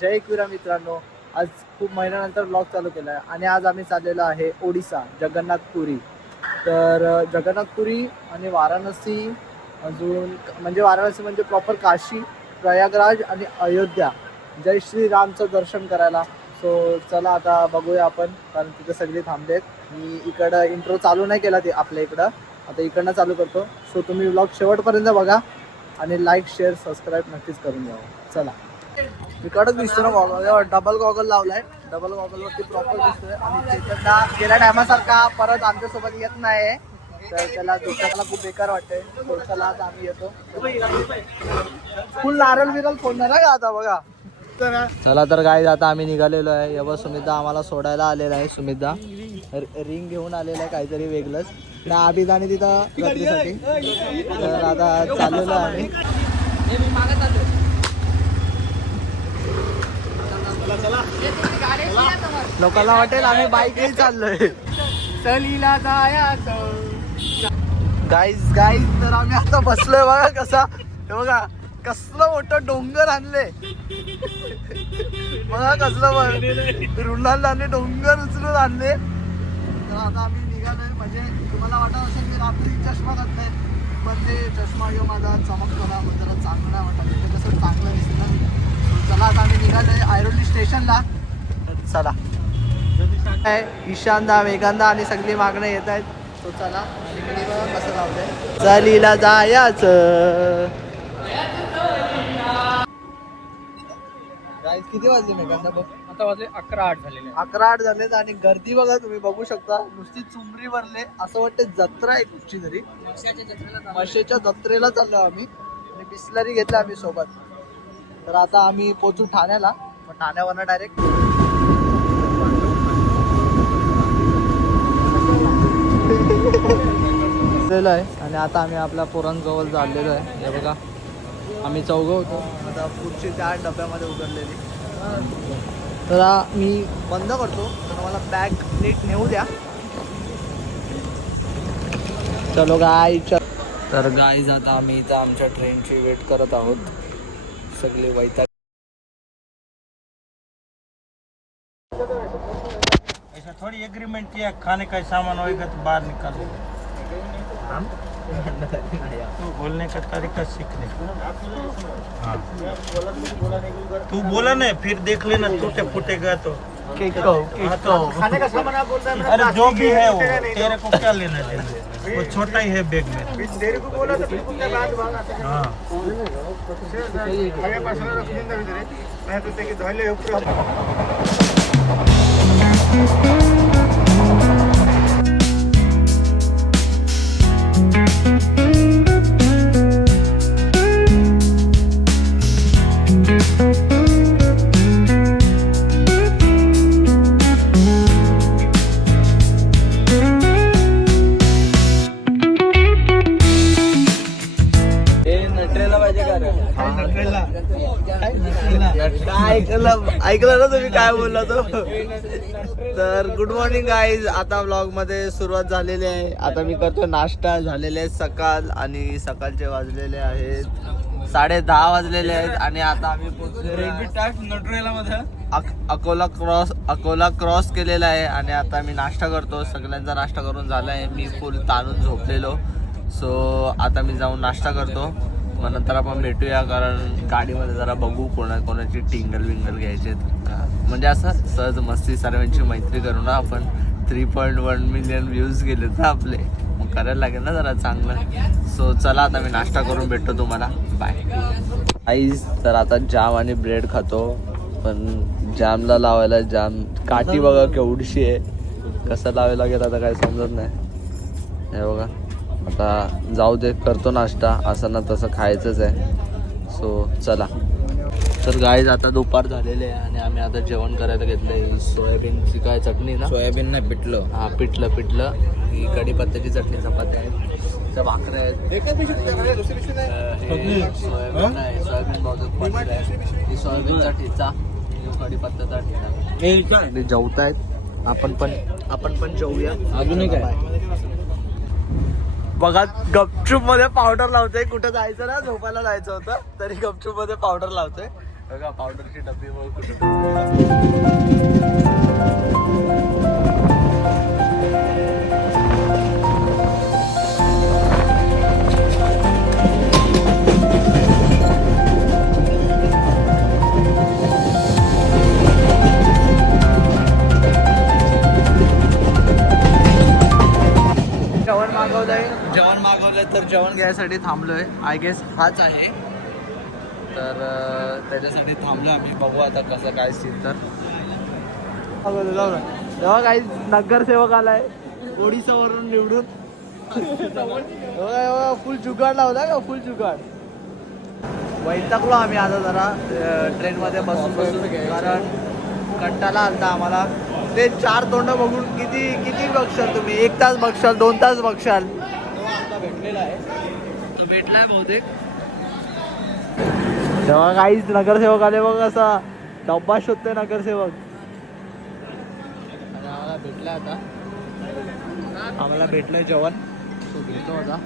जय क्रीडा मित्रांनो, आज खूप महिन्यानंतर ब्लॉग चालू केला आहे आणि आज आम्ही चाललेलो आहे ओडिसा जगन्नाथपुरी. तर जगन्नाथपुरी आणि वाराणसी, अजून म्हणजे वाराणसी म्हणजे प्रॉपर काशी, प्रयागराज आणि अयोध्या, जय श्रीरामचं दर्शन करायला. सो चला आता बघूया आपण, कारण तिथे सगळे थांबलेत. मी इकडं इंट्रो चालू नाही केला ते आपल्या इकडं, आता इकडनं चालू करतो. सो तुम्ही ब्लॉग शेवटपर्यंत बघा आणि लाईक शेअर सबस्क्राईब नक्कीच करून घ्या. चला, इकडंच दिसतो ना गॉगल, डबल गॉगल लावलाय, डबल गॉगलवरती प्रॉपर दिसतोय. आणि चेतनला गेल्या टायमासारखा परत आमच्यासोबत येत नाही, तर त्याला दुसऱ्याला खूप बेकार वाटतंय. चला आता आम्ही येतो, फुल नारळ बिरल फोडणार का आता बघा. चला तर काय, आता आम्ही निघालेलो आहे. एवढं सुमिता आम्हाला सोडायला आलेला आहे. सुमिता रिंग घेऊन आलेला आहे काहीतरी वेगळंच, त्या आबिदाने तिथं गर्दीसाठी. तर आता चाललेलो आहे आम्ही. लोकांना वाटेल आम्ही बाईकही चाललोय. चलीला जायचं गाईज गाईज. तर आम्ही आता बसलोय बघा कसा, हे बघा कसलं मोठं डोंगर आणले बघा, कसलं रुणालने डोंगर उचलून आणले. तर आता आम्ही निघालोय. म्हणजे तुम्हाला वाटत असेल की रात्री चष्मा घातलाय, पण ते चष्मा घेऊन माझा चमकतो ना, मग त्याला चांगलं नाही वाटत, ते कसं चांगलं दिसतं. चला आता आम्ही निघालोय ऐरोली स्टेशनला. चला, ईशानदा, मेघांदा आणि सगळी मागणं येत आहेत. तो चला, कसं लावलंय, चलीला जायचं. किती वाजले मेघांदा बघ? आता वाजले 11:08 झालेले. 11:08 झालेत आणि गर्दी बघा, तुम्ही बघू शकता, नुसती चुमरी भरले. असं वाटतं जत्रा आहे कुठची तरी. म्हशीच्या जत्रेला चाललो आम्ही आणि बिस्लरी घेतला आम्ही सोबत. तर आता आम्ही पोचू ठाण्याला, मग ठाण्यावरनं डायरेक्ट आहे. आणि आता आम्ही आपल्या पोरांजवळ चाललेलो आहे. हे बघा, आम्ही चौघं होतो, आता पुढची त्या डब्यामध्ये उतरलेली. तर मी बंद करतो, तर मला बॅग नीट नेऊ द्या. चलो गाईज. तर गाईज आता आम्ही इथं आमच्या ट्रेनची वेट करत आहोत. सगळे वैताग. ऐसा थोड़ी एग्रीमेंट किया खाने का सामान होएगा तो बाहर निकालो. तू बोलने का तरीका सीख ले. हाँ, तू बोला ना, फिर देख लेना टूटे फूटेगा तो. खाने का सामान आप बोल रहे हैं? अरे जो भी है वो तेरे को क्या लेना देना, वो छोटा ही है बैग में. तेरे को बोला तो बिल्कुल क्या बात भागा. हाँ, आगे पास रख देंगे इधर, मैं तो तेरे धोले ऊपर. ऐकलं ना तुम्ही काय बोलला तो. तर गुड मॉर्निंग गाईज. आता ब्लॉग मध्ये सुरुवात झालेली आहे. आता मी करतो नाश्ता. झालेले आहे सकाळ, आणि सकाळचे वाजलेले आहेत 10:30 वाजलेले आहेत. आणि आता आम्ही अकोला क्रॉस केलेला आहे. आणि आता मी नाश्ता करतो. सगळ्यांचा नाश्ता करून झाला आहे. मी फुल ताणून झोपलेलो. सो आता मी जाऊन नाश्ता करतो, मग नंतर आपण भेटूया. कारण गाडीमध्ये जरा बघू कोणाची टिंगल विंगल घ्यायचे, म्हणजे असं सहज मस्ती सर्वांची मैत्री करू ना आपण. 3.1 मिलियन व्ह्यूज गेले ना आपले, मग करायला लागेल ना जरा चांगलं. सो चला आता मी नाश्ता करून भेटतो तुम्हाला. Bye guys. तर आता जाम आणि ब्रेड खातो, पण जामला लावायला जाम काठी बघा केवढीशी आहे. कसं लावायला लागेल आता काय समजत नाही. हे बघा, आता जाऊ दे, करतो नाश्ता. असं ना तसं खायचंच आहे. सो चला. तर गाईज आता दुपार झालेले आहे आणि आम्ही आता जेवण करायला घेतलंय. सोयाबीनची काय चटणी ना, सोयाबीन नाही पिठलं. हा, पिठलं. ही कढीपत्त्याची चटणी, चपात्या आहेत, भाकऱ्या आहेत. सोयाबीन आहे, सोयाबीन बहुतेक आहे. ही सोयाबीनचा ठेचा, कढीपत्त्याचा ठेचा. जेवतायत, आपण पण जेवूया. अजूनही काय बघा, गपचूप मध्ये पावडर लावतोय. कुठं जायचं ना, झोपायला जायचं होतं तरी गपचूप मध्ये पावडर लावतोय. बघा पावडरची डब्बी बघ कुठे. जेवण मागवलंय तर जेवण घ्यायसाठी थांबलोय. आय गेस हाच आहे. तर त्याच्यासाठी थांबलो आम्ही. बघू आता कसं काय सीन. तर तेव्हा काही नगरसेवक आलाय ओडिसावरून निवडून. फुल जुगाड लावला का? फुल जुगाड. वैतागलो आम्ही आता जरा ट्रेनमध्ये बसून कारण कंटाळा आलता आम्हाला. ते 4 तोंड बघून किती बघशाल तुम्ही? 1 तास बघशाल, 2 तास बघशाल. भेटलेला आहे तो, भेटलाय बहुतेक. तेव्हा काहीच नगरसेवक आले बघ, असा डब्बा शोधते नगरसेवक. आणि आम्हाला भेटलाय आता. आम्हाला भेटलंय जेवण. तो घेतो होता.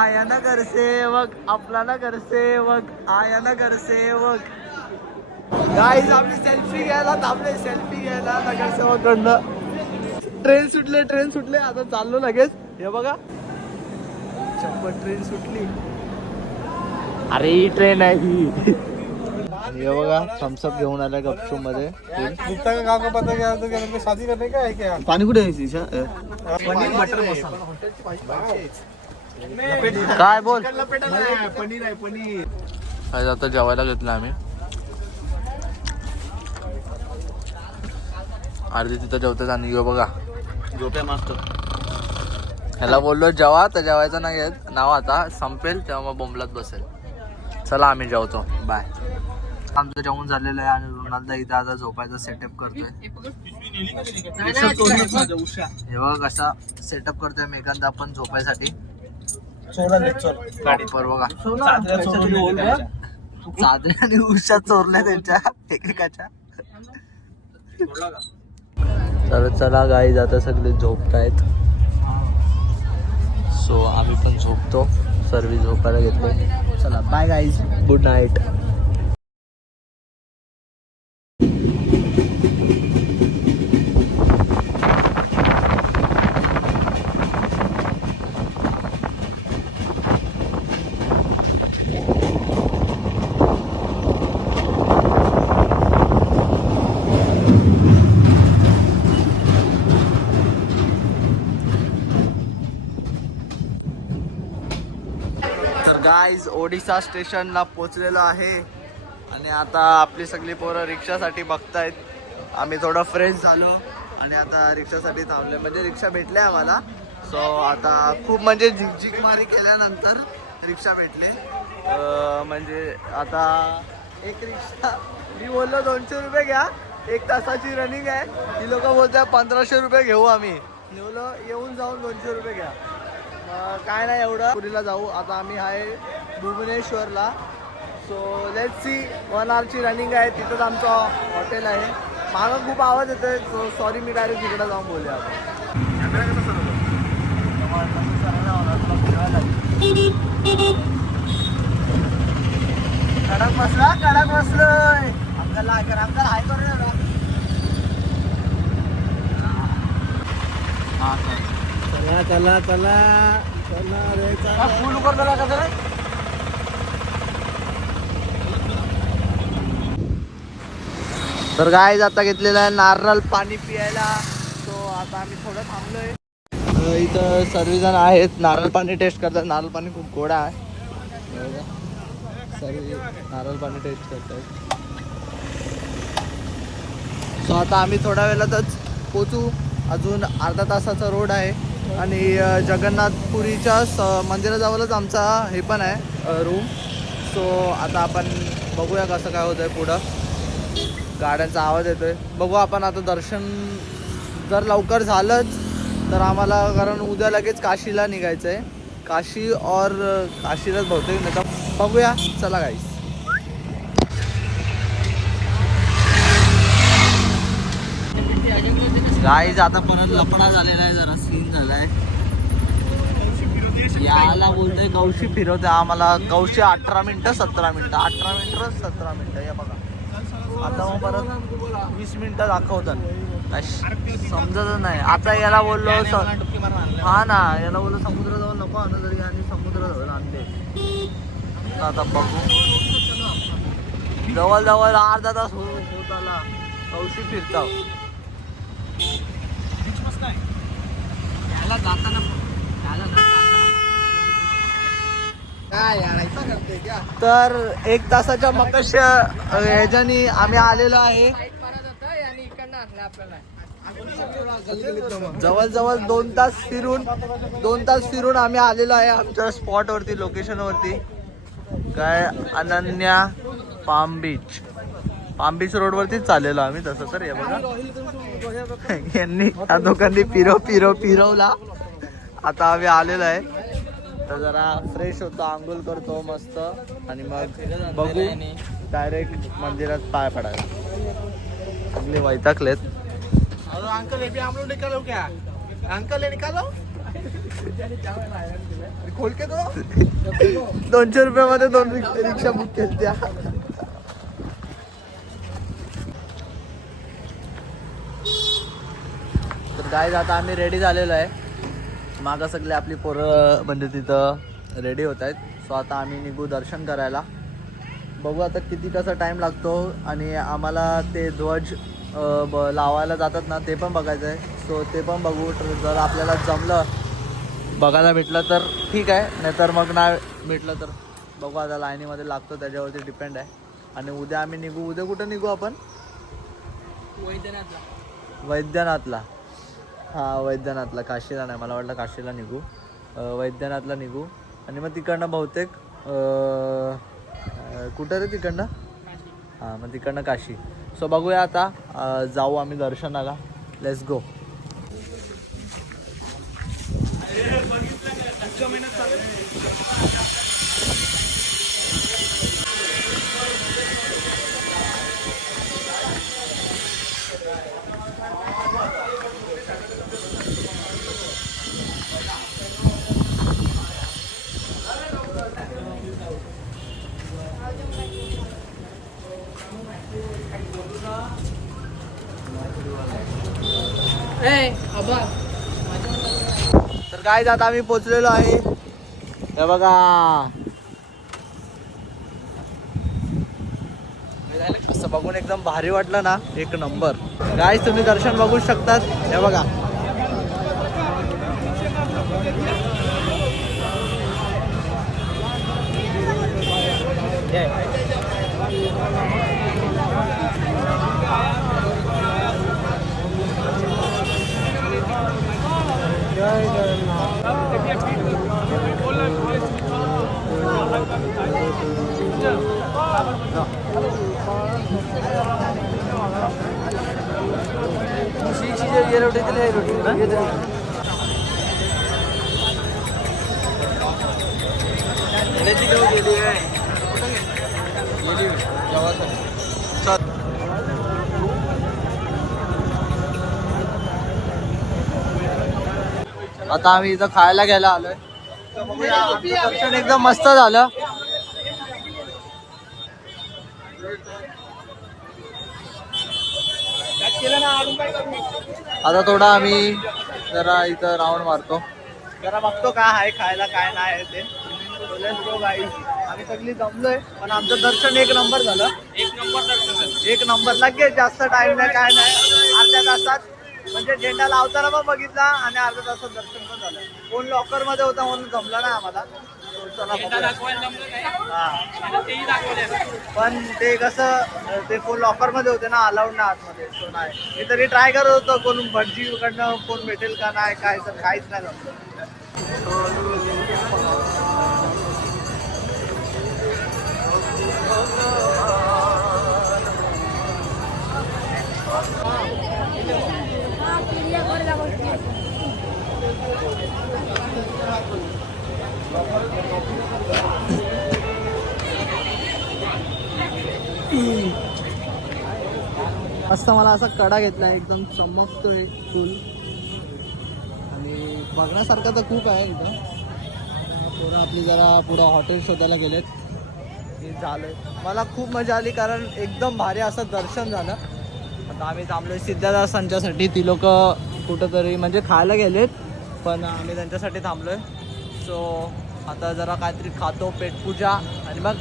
आया नगरसेवक, आपला नगरसेवक, आया नगरसेवक. गाईज आम्ही सेल्फी घ्यायला थांबले. सेल्फी घ्यायला नगरसेवकडनं. ट्रेन सुटले. आता चाललो लगेच. हे बघा चप्पल ट्रेन सुटली. अरे ही ट्रेन आहे ही. हे बघा थम्सअप घेऊन आलाय गपशूप मध्ये. गाव का पता क्या शादी करने का है क्या? पाणी कुठे आहे? पनीर बटर मसाला. काय बोल. पनीर आहे पनीर. आज आता जेवायला घेतलं आम्ही. अर्धी तिथं जेवतात आणि यो बघा झोप्या मास्टर. ह्याला बोललो जेवा तर जेवायचं नाही घेत नाव. आता संपेल तेव्हा मग बोंबलात बसेल. चला आम्ही जेवतो. बाय. आमचं जेवण झालेलं आहे आणि रुणालदा इथं आता झोपायचा सेटअप करतोय. हे बघा कसा सेटअप करतोय मेघांत आपण झोपायसाठी. प्रॉपर बघा चादऱ्या आणि उशा चोरल्या त्यांच्या एकेकाच्या. तर चला गाईज आता सगळे झोपतायत. सो आम्ही पण झोपतो. सर्व झोपायला घेतलो. चला bye guys, good night. Guys Odisha स्टेशनला पोचलेलो आहे आणि आता आपली सगळी पोरं रिक्षासाठी बघतायत. आम्ही थोडं फ्रेश झालो आणि आता रिक्षासाठी थांबले. म्हणजे रिक्षा भेटले आम्हाला. सो आता खूप म्हणजे झिकझिकमारी केल्यानंतर रिक्षा भेटली. म्हणजे आता एक रिक्षा मी बोललो 200 रुपये घ्या, 1 तासाची रनिंग आहे. ही लोक बोलतात 1500 रुपये घेऊ. आम्ही बोललो येऊन जाऊन 200 रुपये घ्या. काय नाही एवढं. पुरीला जाऊ आता. आम्ही आहे भुवनेश्वरला. So let's see. 1 आवरची रनिंग आहे. तिथंच आमचं हॉटेल आहे. मागं खूप आवाज येतोय. सो सॉरी, मी डायरेक्ट तिकडे जाऊन बोलूया कडक बसलोय. अंकल हाय करू. चला रे चला. फुल करतो का रे. तर गाईज आता घेतलेलं आहे नारळ पाणी पियायला. सो आता आम्ही थोडं थांबलोय. इथं सर्वजण आहेत नारळ पाणी टेस्ट करतात. नारळ पाणी खूप गोड आहे. सर्व नारळ पाणी टेस्ट करतात. सो आता आम्ही थोड्या वेळातच पोचू. अजून अर्धा तासाचा रोड आहे. आणि जगन्नाथपुरीच्या मंदिराजवळच आमचा हे पण आहे रूम. सो आता आपण बघूया कसं काय होतं आहे पुढं. गाड्यांचा आवाज येतोय. बघू आपण आता. दर्शन जर लवकर झालंच तर आम्हाला, कारण उद्या लगेच काशीला निघायचं आहे. काशी और काशीलाच बहुतेक नाही तर बघूया. चला गाईस. गाईज आता परत लफडा झालेला आहे. जरा सीन झालाय. याला बोलतोय कौशी फिरवते आम्हाला. कौशी 18 मिनिटं 17 मिनिटं 18 मिनिटं 17 मिनिटं हे बघा. आता मग परत 20 मिनिटं दाखवतात. समजतच नाही. आता याला बोललो हा ना, याला बोललो समुद्राजवळ नको आणू तरी आणि समुद्राजवळ आणते. आता बघू. जवळ जवळ अर्धा तास होत आला. कौशी फिरताव. तर 1 तासाच्या मकश ह्याच्यानी आम्ही आलेलो आहे. जवळजवळ 2 तास फिरून आम्ही आलेलो आहे आमच्या स्पॉट वरती, लोकेशन वरती. काय अनन्या पाम बीच रोड वरतीच चाललेलो आम्ही तसं तर. हे बघा यांनी त्या दोघांनी फिरवला. आता आम्ही आलेलो आहे. तर जरा फ्रेश होतो, आंघोळ करतो मस्त आणि मग बघू डायरेक्ट मंदिरात पाय पडायला. सगळे वैतागलेत. अंकल भी हम लोग निकालो क्या? अंकल निकालो खोल के दो. 200 रुपयामध्ये 2 रिक्षा बुक केल्या. तर गाईज आता आम्ही रेडी झालेलो आहे. मागं सगळे आपली पोरं म्हणजे तिथं रेडी होत आहेत. सो आता आम्ही निघू दर्शन करायला. बघू आता किती तासा टाईम लागतो आणि आम्हाला ते ध्वज लावायला जातात ना ते पण बघायचं आहे. सो ते पण बघू. जर आपल्याला जमलं बघायला भेटलं तर ठीक आहे, नाहीतर मग नाही भेटलं तर बघू. आता लाईनीमध्ये लागतो त्याच्यावरती डिपेंड आहे. आणि उद्या आम्ही निघू. उद्या कुठं निघू आपण? वैद्यनाथला. हां वैद्यनाथला, काशीला नाही. मला वाटलं काशीला निघू. वैद्यनाथला निघू आणि मग तिकडनं बहुतेक कुठं रे तिकडनं? हां मग तिकडनं काशी. सो बघूया आता. जाऊ आम्ही दर्शनाला. Let's go. तर काय आता आम्ही पोचलेलो आहे. हे बघा असं बघून एकदम भारी वाटलं ना, 1 नंबर. गाईज तुम्ही दर्शन बघू शकतात. हे बघा ये रोटी दिले रोटी आता आम्ही इथं खायला घ्यायला आलोय. दर्शन एकदम मस्त झालं. आता थोडा आम्ही जरा इथं राऊंड मारतो, जरा बघतो काय आहे खायला काय नाही आहे ते. आम्ही सगळी जमलोय पण आमचं दर्शन 1 नंबर झालं. 1 नंबर लगेच. जास्त टाइम नाही काय नाही. अर्ध्या तासात म्हणजे झेंडा लावताना पण बघितला आणि अर्ध्या तासात दर्शन पण झालं. फोन लॉकर मध्ये होता म्हणून जमला नाही आम्हाला. पण ते कसं ते फोन लॉकर मध्ये होते ना, अलाउड ना आतमध्ये. सो नाही. मी तरी ट्राय करत होतो कोण भटजीकडनं फोन भेटेल का नाही काय, तर काहीच नाही जमलं. मस्त. मला असा कडा घेतला एकदम चमकतोय फुल आणि बघण्यासारखं तर खूप आहे इथं. पोरं आपली जरा पुढं हॉटेल शोधायला गेलेत. हे झालं. मला खूप मजा आली कारण एकदम भारी असं दर्शन झालं. आता आम्ही थांबलोय सिद्धार्थांच्यासाठी. ती लोक कुठंतरी म्हणजे खायला गेलेत पण आम्ही त्यांच्यासाठी थांबलोय. सो आता जरा काहीतरी खातो, पेटपूजा आणि मग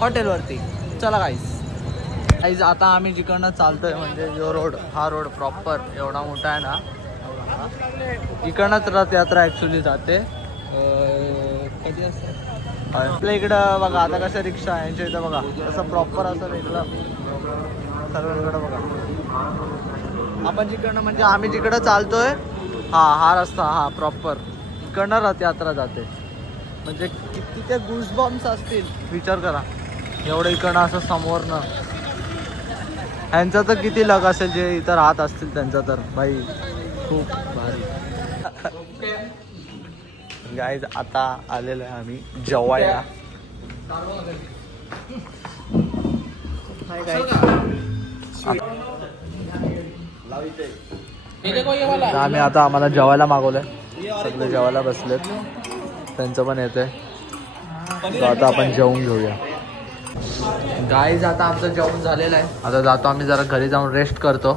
हॉटेलवरती. चला गाईज आता आम्ही जिकडनं चालतोय म्हणजे जो रोड, हा रोड प्रॉपर एवढा मोठा आहे ना, इकडनंच रथयात्रा ॲक्च्युली जाते. कधी असतं आपल्या इकडं बघा. आता कसं रिक्षा आहे यांच्या इथं बघा, तसं प्रॉपर असं वेगळं सर्वांकडं बघा. आपण जिकडनं म्हणजे आम्ही जिकडं चालतोय हा रस्ता, हा प्रॉपर इकडनं रथयात्रा जाते. म्हणजे किती ते गुजबम्स असतील विचार करा. एवढं इकडनं असं समोरनं. ह्यांचा तर किती लग असेल जे इथं राहत असतील त्यांचा तर भाई खूप भारी. गाईज आता आलेलो आहे आम्ही जेवायला. आम्ही आता आम्हाला जेवायला मागवलंय. सगळे जेवायला बसलेत. त्यांचं पण येते. आता आपण जेवून घेऊया. गाईज आता आमचं जेवण झालेलं आहे. आता जातो आम्ही जरा घरी जाऊन रेस्ट करतो.